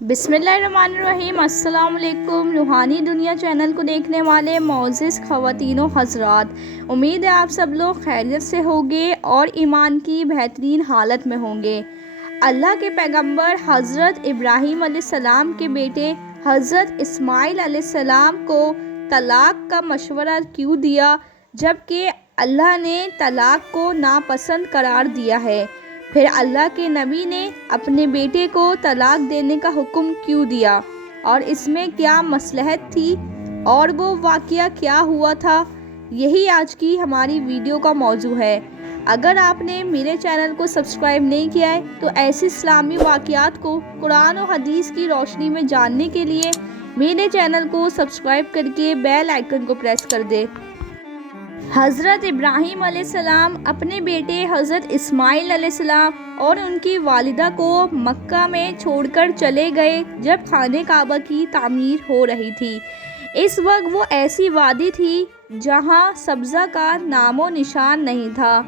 بسم اللہ الرحمن الرحیم۔ السلام علیکم۔ روحانی دنیا چینل کو دیکھنے والے معزز خواتین و حضرات، امید ہے آپ سب لوگ خیریت سے ہوں گے اور ایمان کی بہترین حالت میں ہوں گے۔ اللہ کے پیغمبر حضرت ابراہیم علیہ السلام کے بیٹے حضرت اسماعیل علیہ السلام کو طلاق کا مشورہ کیوں دیا جبکہ اللہ نے طلاق کو ناپسند قرار دیا ہے؟ پھر اللہ کے نبی نے اپنے بیٹے کو طلاق دینے کا حکم کیوں دیا اور اس میں کیا مصلحت تھی اور وہ واقعہ کیا ہوا تھا؟ یہی آج کی ہماری ویڈیو کا موضوع ہے۔ اگر آپ نے میرے چینل کو سبسکرائب نہیں کیا ہے تو ایسی اسلامی واقعات کو قرآن و حدیث کی روشنی میں جاننے کے لیے میرے چینل کو سبسکرائب کر کے بیل آئیکن کو پریس کر دے۔ حضرت ابراہیم علیہ السلام اپنے بیٹے حضرت اسماعیل علیہ السلام اور ان کی والدہ کو مکہ میں چھوڑ کر چلے گئے جب خانہ کعبہ کی تعمیر ہو رہی تھی۔ اس وقت وہ ایسی وادی تھی جہاں سبزہ کا نام و نشان نہیں تھا۔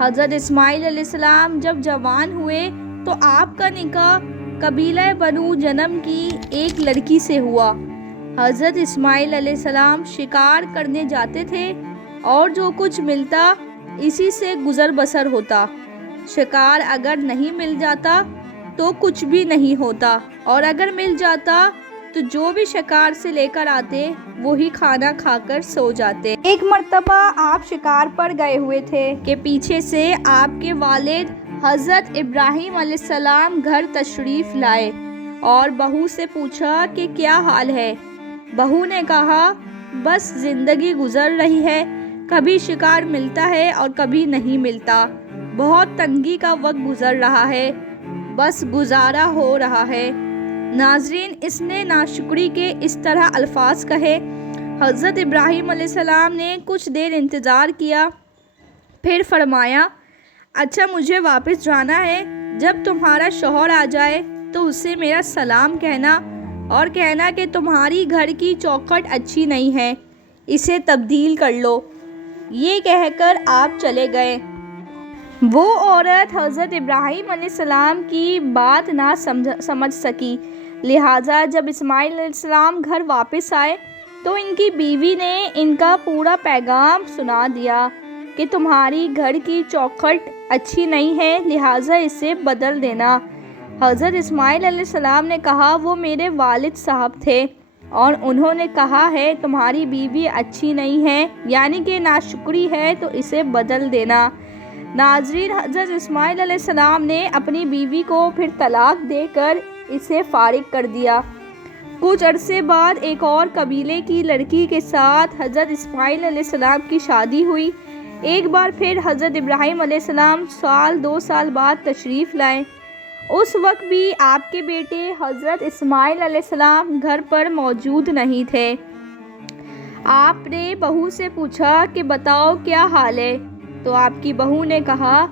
حضرت اسماعیل علیہ السلام جب جوان ہوئے تو آپ کا نکاح قبیلہ بنو جنم کی ایک لڑکی سے ہوا۔ حضرت اسماعیل علیہ السلام شکار کرنے جاتے تھے اور جو کچھ ملتا اسی سے گزر بسر ہوتا۔ شکار اگر نہیں مل جاتا تو کچھ بھی نہیں ہوتا اور اگر مل جاتا تو جو بھی شکار سے لے کر آتے وہی کھانا کھا کر سو جاتے۔ ایک مرتبہ آپ شکار پر گئے ہوئے تھے کہ پیچھے سے آپ کے والد حضرت ابراہیم علیہ السلام گھر تشریف لائے اور بہو سے پوچھا کہ کیا حال ہے؟ بہو نے کہا بس زندگی گزر رہی ہے، کبھی شکار ملتا ہے اور کبھی نہیں ملتا، بہت تنگی کا وقت گزر رہا ہے، بس گزارا ہو رہا ہے۔ ناظرین، اس نے ناشکری کے اس طرح الفاظ کہے۔ حضرت ابراہیم علیہ السلام نے کچھ دیر انتظار کیا، پھر فرمایا اچھا مجھے واپس جانا ہے، جب تمہارا شوہر آ جائے تو اسے میرا سلام کہنا اور کہنا کہ تمہاری گھر کی چوکھٹ اچھی نہیں ہے، اسے تبدیل کر لو۔ یہ کہہ کر آپ چلے گئے۔ وہ عورت حضرت ابراہیم علیہ السلام کی بات نہ سمجھ سکی، لہٰذا جب اسماعیل علیہ السلام گھر واپس آئے تو ان کی بیوی نے ان کا پورا پیغام سنا دیا کہ تمہاری گھر کی چوکھٹ اچھی نہیں ہے، لہٰذا اسے بدل دینا۔ حضرت اسماعیل علیہ السلام نے کہا وہ میرے والد صاحب تھے اور انہوں نے کہا ہے تمہاری بیوی اچھی نہیں ہے، یعنی کہ ناشکری ہے، تو اسے بدل دینا۔ ناظرین، حضرت اسماعیل علیہ السلام نے اپنی بیوی کو پھر طلاق دے کر اسے فارغ کر دیا۔ کچھ عرصے بعد ایک اور قبیلے کی لڑکی کے ساتھ حضرت اسماعیل علیہ السلام کی شادی ہوئی۔ ایک بار پھر حضرت ابراہیم علیہ السلام دو سال بعد تشریف لائے۔ اس وقت بھی آپ کے بیٹے حضرت اسماعیل علیہ السلام گھر پر موجود نہیں تھے۔ آپ نے بہو سے پوچھا کہ بتاؤ کیا حال ہے؟ تو آپ کی بہو نے کہا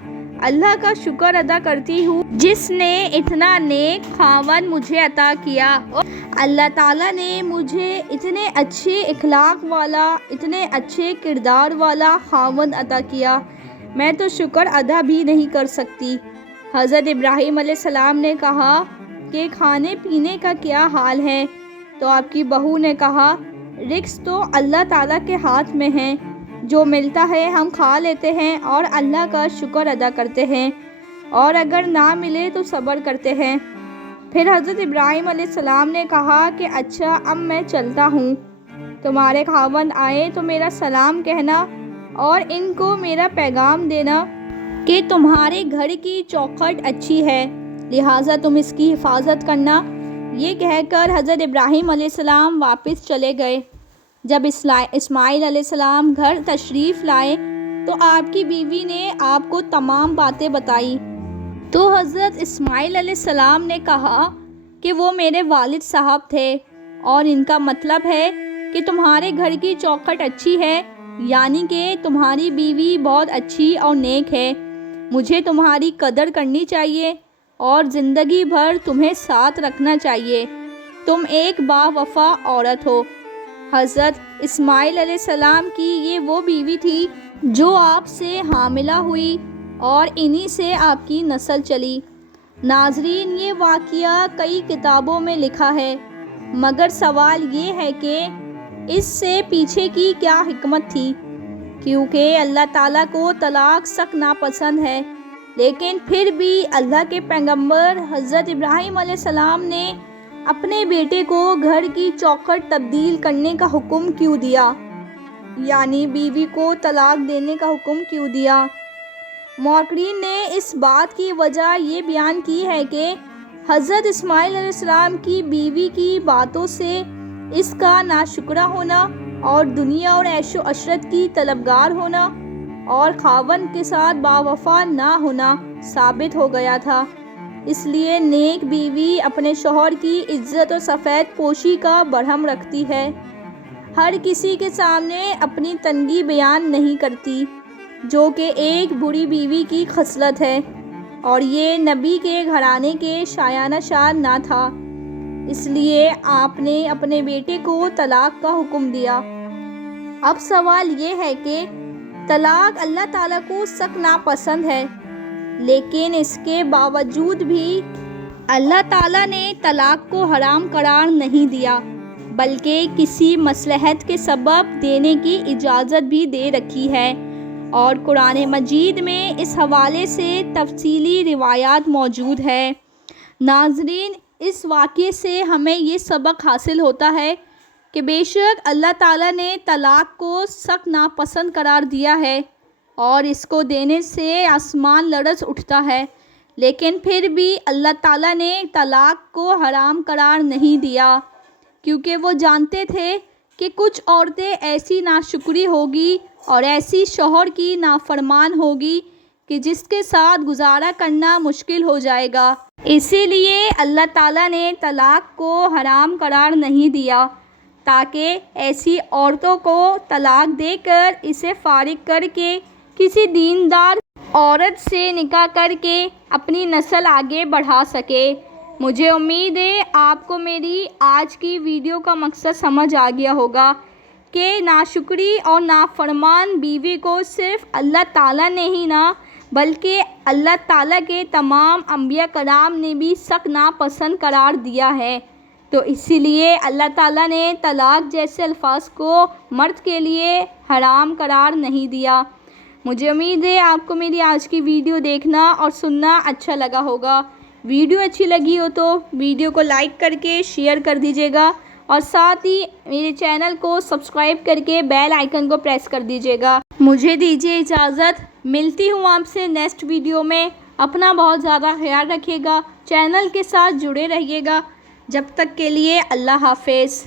اللہ کا شکر ادا کرتی ہوں جس نے اتنا نیک خاوند مجھے عطا کیا، اور اللہ تعالیٰ نے مجھے اتنے اچھے اخلاق والا، اتنے اچھے کردار والا خاوند عطا کیا، میں تو شکر ادا بھی نہیں کر سکتی۔ حضرت ابراہیم علیہ السلام نے کہا کہ کھانے پینے کا کیا حال ہے؟ تو آپ کی بہو نے کہا رزق تو اللہ تعالیٰ کے ہاتھ میں ہے، جو ملتا ہے ہم کھا لیتے ہیں اور اللہ کا شکر ادا کرتے ہیں، اور اگر نہ ملے تو صبر کرتے ہیں۔ پھر حضرت ابراہیم علیہ السلام نے کہا کہ اچھا اب میں چلتا ہوں، تمہارے خاوند آئے تو میرا سلام کہنا اور ان کو میرا پیغام دینا کہ تمہارے گھر کی چوکھٹ اچھی ہے، لہٰذا تم اس کی حفاظت کرنا۔ یہ کہہ کر حضرت ابراہیم علیہ السلام واپس چلے گئے۔ جب اسماعیل علیہ السلام گھر تشریف لائے تو آپ کی بیوی نے آپ کو تمام باتیں بتائیں۔ تو حضرت اسماعیل علیہ السلام نے کہا کہ وہ میرے والد صاحب تھے اور ان کا مطلب ہے کہ تمہارے گھر کی چوکھٹ اچھی ہے، یعنی کہ تمہاری بیوی بہت اچھی اور نیک ہے، مجھے تمہاری قدر کرنی چاہیے اور زندگی بھر تمہیں ساتھ رکھنا چاہیے، تم ایک باوفا عورت ہو۔ حضرت اسماعیل علیہ السلام کی یہ وہ بیوی تھی جو آپ سے حاملہ ہوئی اور انہی سے آپ کی نسل چلی۔ ناظرین، یہ واقعہ کئی کتابوں میں لکھا ہے، مگر سوال یہ ہے کہ اس سے پیچھے کی کیا حکمت تھی؟ کیونکہ اللہ تعالیٰ کو طلاق سخت ناپسند ہے، لیکن پھر بھی اللہ کے پیغمبر حضرت ابراہیم علیہ السلام نے اپنے بیٹے کو گھر کی چوکھٹ تبدیل کرنے کا حکم کیوں دیا؟ یعنی بیوی کو طلاق دینے کا حکم کیوں دیا؟ مورخین نے اس بات کی وجہ یہ بیان کی ہے کہ حضرت اسماعیل علیہ السلام کی بیوی کی باتوں سے اس کا ناشکرہ ہونا اور دنیا اور عیش و عشرت کی طلبگار ہونا اور خاوند کے ساتھ باوفا نہ ہونا ثابت ہو گیا تھا۔ اس لیے نیک بیوی اپنے شوہر کی عزت اور سفید پوشی کا برہم رکھتی ہے، ہر کسی کے سامنے اپنی تنگی بیان نہیں کرتی، جو کہ ایک بری بیوی کی خصلت ہے، اور یہ نبی کے گھرانے کے شایانہ شان نہ تھا، اس لیے آپ نے اپنے بیٹے کو طلاق کا حکم دیا۔ اب سوال یہ ہے کہ طلاق اللہ تعالیٰ کو سخت ناپسند ہے، لیکن اس کے باوجود بھی اللہ تعالیٰ نے طلاق کو حرام قرار نہیں دیا، بلکہ کسی مصلحت کے سبب دینے کی اجازت بھی دے رکھی ہے، اور قرآن مجید میں اس حوالے سے تفصیلی روایات موجود ہے۔ ناظرین، اس واقعے سے ہمیں یہ سبق حاصل ہوتا ہے کہ بے شک اللہ تعالیٰ نے طلاق کو سخت ناپسند قرار دیا ہے اور اس کو دینے سے آسمان لرز اٹھتا ہے، لیکن پھر بھی اللہ تعالیٰ نے طلاق کو حرام قرار نہیں دیا، کیونکہ وہ جانتے تھے کہ کچھ عورتیں ایسی ناشکری ہوگی اور ایسی شوہر کی نافرمان ہوگی کہ جس کے ساتھ گزارا کرنا مشکل ہو جائے گا۔ اسی لیے اللہ تعالیٰ نے طلاق کو حرام قرار نہیں دیا، تاکہ ایسی عورتوں کو طلاق دے کر اسے فارغ کر کے کسی دیندار عورت سے نکاح کر کے اپنی نسل آگے بڑھا سکے۔ مجھے امید ہے آپ کو میری آج کی ویڈیو کا مقصد سمجھ آ گیا ہوگا کہ ناشکری اور نافرمان بیوی کو صرف اللہ تعالیٰ نے ہی نہ بلکہ اللہ تعالیٰ کے تمام انبیاء کرام نے بھی سخت ناپسند قرار دیا ہے، تو اسی لیے اللہ تعالیٰ نے طلاق جیسے الفاظ کو مرد کے لیے حرام قرار نہیں دیا۔ مجھے امید ہے آپ کو میری آج کی ویڈیو دیکھنا اور سننا اچھا لگا ہوگا۔ ویڈیو اچھی لگی ہو تو ویڈیو کو لائک کر کے شیئر کر دیجیے گا، اور ساتھ ہی میرے چینل کو سبسکرائب کر کے بیل آئیکن کو پریس کر دیجیے گا۔ مجھے دیجیے اجازت، ملتی ہوں آپ سے نیکسٹ ویڈیو میں۔ اپنا بہت زیادہ خیال رکھیے گا، چینل کے ساتھ جڑے رہیے گا۔ جب تک کے لیے اللہ حافظ۔